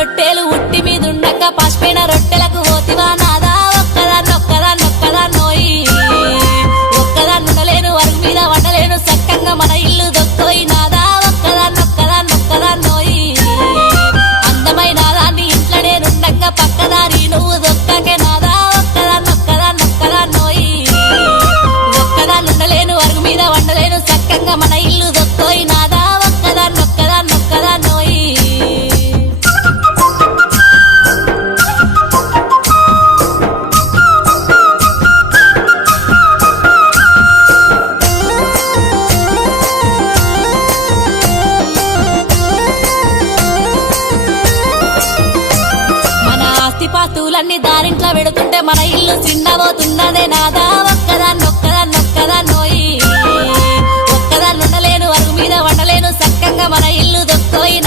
రొట్టెలు ఉట్టి మీదుండక పసిపోయిన రొట్టెలకు పోతివా నాదా ఒక్కదాన్నోయి ఒక్కదాన్నుండలేను అరుగు మీద వండలేను చక్కంగా మన ఇల్లు దొక్కోయి నాదా ఒక్కదాన్నోయి అందమైన దాన్ని ఇంట్లో నేనుండగా పక్కదారి నువ్వు దొక్కకే నాదా ఒక్కదాన్నోయి ఒక్కదాన్నుండలేను అరుగు మీద వండలేను చక్కంగా మన ఇల్లు దొక్కోయి నాదా ఒక్కదాన్నోయి పాతులన్నీ దారింట్లో పెడుతుంటే మన ఇల్లు చిన్నబోతున్నదే నాదా ఒక్కదాన్నోయి ఒక్కదాన్నుండలేను అరుగు మీద వండలేను చక్కంగా మన ఇల్లు దొక్కోయి